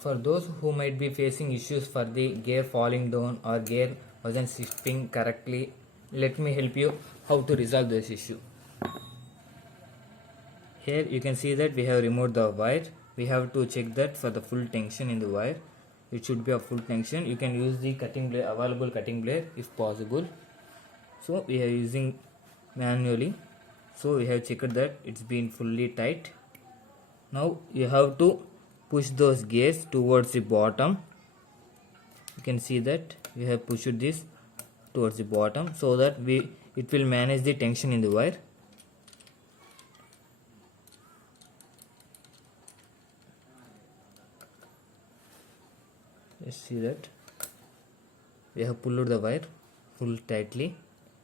For those who might be facing issues for the gear falling down or gear wasn't shifting correctly, let me help you how to resolve this issue. Here you can see that we have removed the wire. We have to check that for the full tension in the wire. It should be a full tension. You can use the cutting blade, available cutting blade if possible. So we are using manually. So we have checked that it's been fully tight. Now you have to push those gears towards the bottom. You can see that we have pushed this towards the bottom so that it will manage the tension in the wire. Let's see that we have pulled the wire full tightly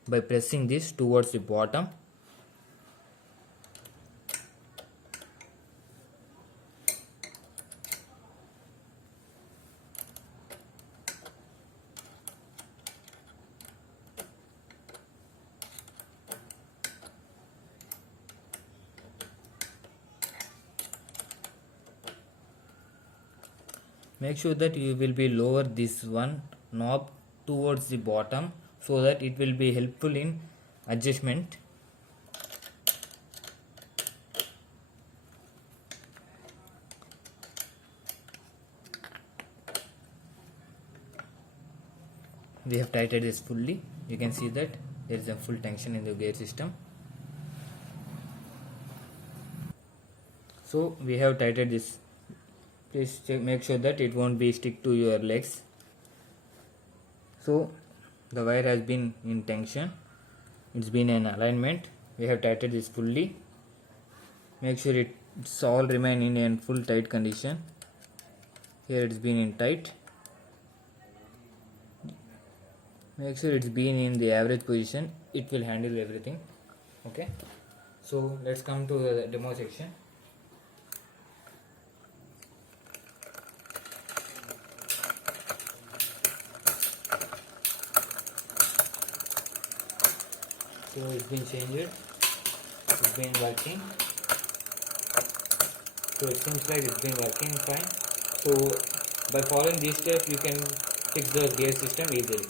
by pressing this towards the bottom. Make sure that you will be lower this one knob towards the bottom so that it will be helpful in adjustment. We have tightened this fully. You can see that there is a full tension in the gear system. So we have tightened this. Please make sure that it won't be stick to your legs. So the wire has been in tension, it's been in alignment. We have tightened this fully. Make sure it's all remain in a full tight condition. Here it's been in tight. Make sure it's been in the average position. It will handle everything. Okay, so let's come to the demo section. So it's been changed, it's been working. So it seems like it's been working fine. So by following these steps you can fix the gear system easily.